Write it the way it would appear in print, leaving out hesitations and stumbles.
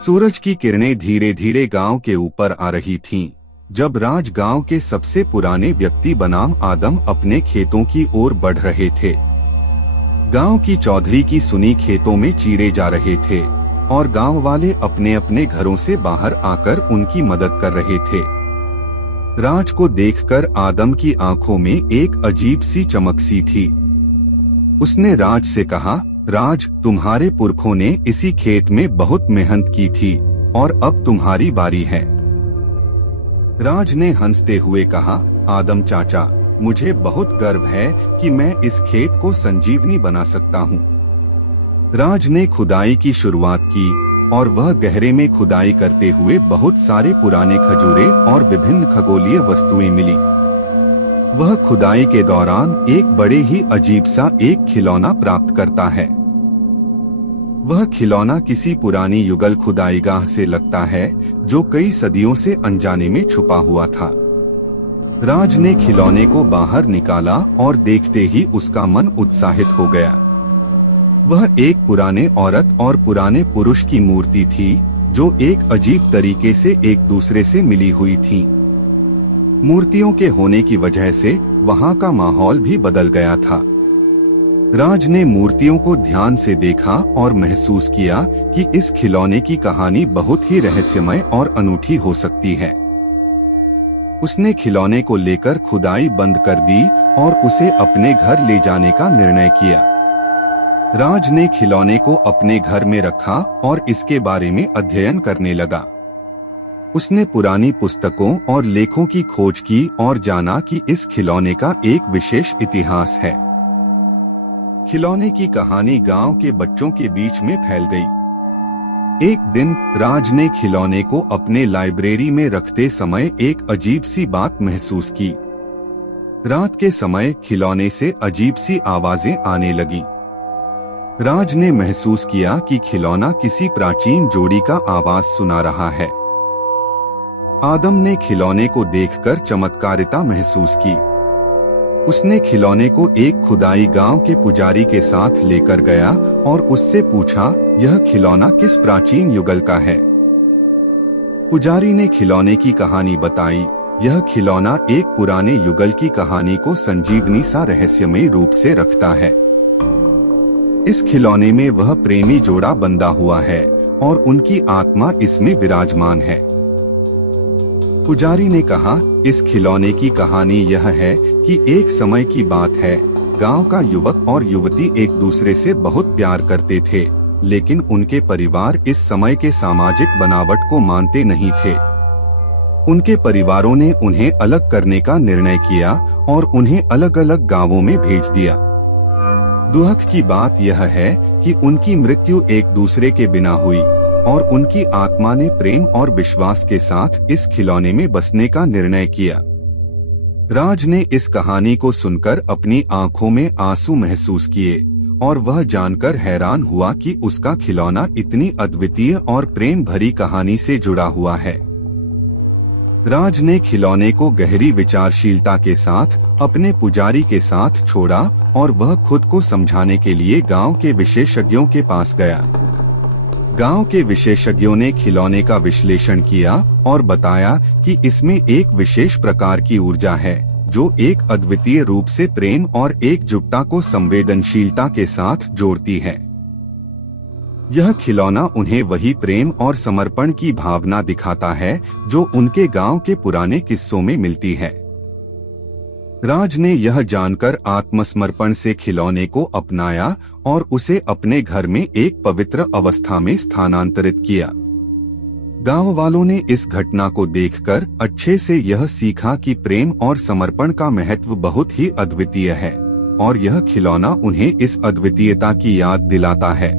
सूरज की किरणें धीरे धीरे गांव के ऊपर आ रही थीं, जब राज गांव के सबसे पुराने व्यक्ति बनाम आदम अपने खेतों की ओर बढ़ रहे थे। गांव की चौधरी की सुनी खेतों में चीरे जा रहे थे और गांव वाले अपने अपने घरों से बाहर आकर उनकी मदद कर रहे थे। राज को देखकर आदम की आंखों में एक अजीब सी चमक सी थी। उसने राज से कहा, राज, तुम्हारे पुरखों ने इसी खेत में बहुत मेहनत की थी और अब तुम्हारी बारी है। राज ने हंसते हुए कहा, आदम चाचा, मुझे बहुत गर्व है कि मैं इस खेत को संजीवनी बना सकता हूँ। राज ने खुदाई की शुरुआत की और वह गहरे में खुदाई करते हुए बहुत सारे पुराने खजूरे और विभिन्न खगोलीय वस्तुएं मिली। वह खुदाई के दौरान एक बड़े ही अजीब सा एक खिलौना प्राप्त करता है। वह खिलौना किसी पुरानी युगल खुदाईगाह से लगता है जो कई सदियों से अनजाने में छुपा हुआ था। राज ने खिलौने को बाहर निकाला और देखते ही उसका मन उत्साहित हो गया। वह एक पुराने औरत और पुराने पुरुष की मूर्ति थी जो एक अजीब तरीके से एक दूसरे से मिली हुई थी। मूर्तियों के होने की वजह से वहां का माहौल भी बदल गया था। राज ने मूर्तियों को ध्यान से देखा और महसूस किया कि इस खिलौने की कहानी बहुत ही रहस्यमय और अनूठी हो सकती है। उसने खिलौने को लेकर खुदाई बंद कर दी और उसे अपने घर ले जाने का निर्णय किया। राज ने खिलौने को अपने घर में रखा और इसके बारे में अध्ययन करने लगा। उसने पुरानी पुस्तकों और लेखों की खोज की और जाना कि इस खिलौने का एक विशेष इतिहास है। खिलौने की कहानी गांव के बच्चों के बीच में फैल गई। एक दिन राज ने खिलौने को अपने लाइब्रेरी में रखते समय एक अजीब सी बात महसूस की। रात के समय खिलौने से अजीब सी आवाजें आने लगी। राज ने महसूस किया कि खिलौना किसी प्राचीन जोड़ी का आवाज सुना रहा है। आदम ने खिलौने को देखकर चमत्कारिता महसूस की। उसने खिलौने को एक खुदाई गांव के पुजारी के साथ लेकर गया और उससे पूछा, यह खिलौना किस प्राचीन युगल का है। पुजारी ने खिलौने की कहानी बताई। यह खिलौना एक पुराने युगल की कहानी को संजीवनी सा रहस्यमय रूप से रखता है। इस खिलौने में वह प्रेमी जोड़ा बंधा हुआ है और उनकी आत्मा इसमें विराजमान है। पुजारी ने कहा, इस खिलौने की कहानी यह है कि एक समय की बात है, गांव का युवक और युवती एक दूसरे से बहुत प्यार करते थे, लेकिन उनके परिवार इस समय के सामाजिक बनावट को मानते नहीं थे। उनके परिवारों ने उन्हें अलग करने का निर्णय किया और उन्हें अलग अलग गांवों में भेज दिया। दुख की बात यह है कि उनकी मृत्यु एक दूसरे के बिना हुई और उनकी आत्मा ने प्रेम और विश्वास के साथ इस खिलौने में बसने का निर्णय किया। राज ने इस कहानी को सुनकर अपनी आंखों में आंसू महसूस किए और वह जानकर हैरान हुआ कि उसका खिलौना इतनी अद्वितीय और प्रेम भरी कहानी से जुड़ा हुआ है। राज ने खिलौने को गहरी विचारशीलता के साथ अपने पुजारी के साथ छोड़ा और वह खुद को समझाने के लिए गांव के विशेषज्ञों के पास गया। गांव के विशेषज्ञों ने खिलौने का विश्लेषण किया और बताया कि इसमें एक विशेष प्रकार की ऊर्जा है जो एक अद्वितीय रूप से प्रेम और एकजुटता को संवेदनशीलता के साथ जोड़ती है। यह खिलौना उन्हें वही प्रेम और समर्पण की भावना दिखाता है जो उनके गांव के पुराने किस्सों में मिलती है। राज ने यह जानकर आत्मसमर्पण से खिलौने को अपनाया और उसे अपने घर में एक पवित्र अवस्था में स्थानांतरित किया। गांव वालों ने इस घटना को देखकर अच्छे से यह सीखा कि प्रेम और समर्पण का महत्व बहुत ही अद्वितीय है और यह खिलौना उन्हें इस अद्वितीयता की याद दिलाता है।